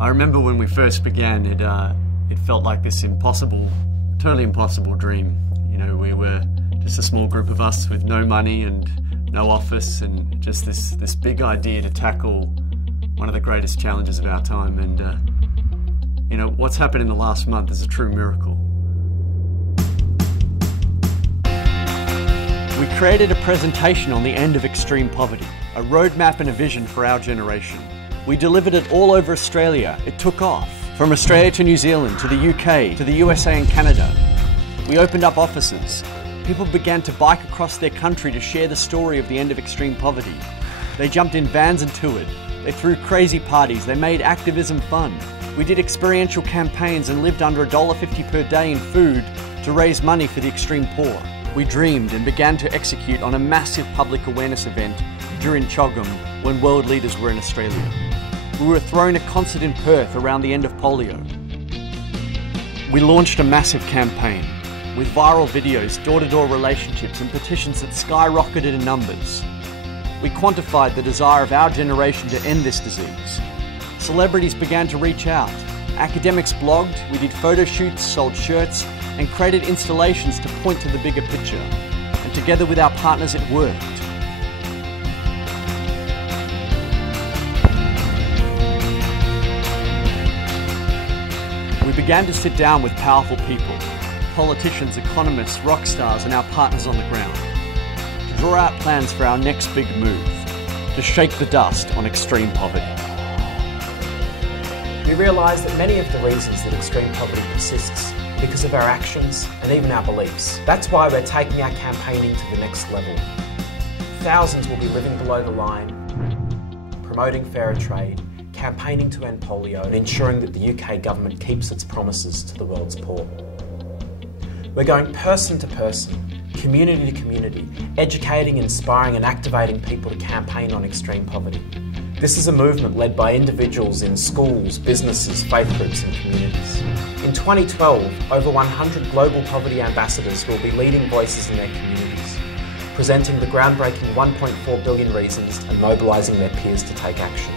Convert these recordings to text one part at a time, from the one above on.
I remember when we first began, it felt like this totally impossible dream. You know, we were just a small group of us with no money and no office, and just this big idea to tackle one of the greatest challenges of our time. And you know, what's happened in the last month is a true miracle. We created a presentation on the end of extreme poverty, a roadmap and a vision for our generation. We delivered it all over Australia. It took off. From Australia to New Zealand, to the UK, to the USA and Canada. We opened up offices. People began to bike across their country to share the story of the end of extreme poverty. They jumped in vans and toured. They threw crazy parties. They made activism fun. We did experiential campaigns and lived under $1.50 per day in food to raise money for the extreme poor. We dreamed and began to execute on a massive public awareness event during Choggum when world leaders were in Australia. We were throwing a concert in Perth around the end of polio. We launched a massive campaign with viral videos, door-to-door relationships and petitions that skyrocketed in numbers. We quantified the desire of our generation to end this disease. Celebrities began to reach out. Academics blogged, we did photo shoots, sold shirts and created installations to point to the bigger picture. And together with our partners it worked. We began to sit down with powerful people, politicians, economists, rock stars and our partners on the ground, to draw out plans for our next big move, to shake the dust on extreme poverty. We realise that many of the reasons that extreme poverty persists are because of our actions and even our beliefs. That's why we're taking our campaigning to the next level. Thousands will be living below the line, promoting fairer trade, campaigning to end polio and ensuring that the UK government keeps its promises to the world's poor. We're going person to person, community to community, educating, inspiring and activating people to campaign on extreme poverty. This is a movement led by individuals in schools, businesses, faith groups and communities. In 2012, over 100 global poverty ambassadors will be leading voices in their communities, presenting the groundbreaking 1.4 billion reasons and mobilising their peers to take action.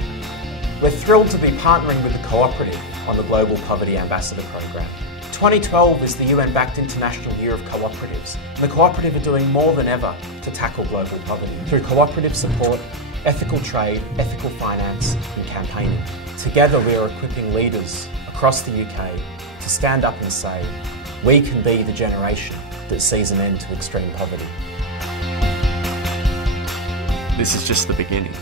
We're thrilled to be partnering with the Co-operative on the Global Poverty Ambassador Program. 2012 is the UN-backed International Year of Co-operatives. The Co-operative are doing more than ever to tackle global poverty through cooperative support, ethical trade, ethical finance and campaigning. Together we are equipping leaders across the UK to stand up and say, we can be the generation that sees an end to extreme poverty. This is just the beginning.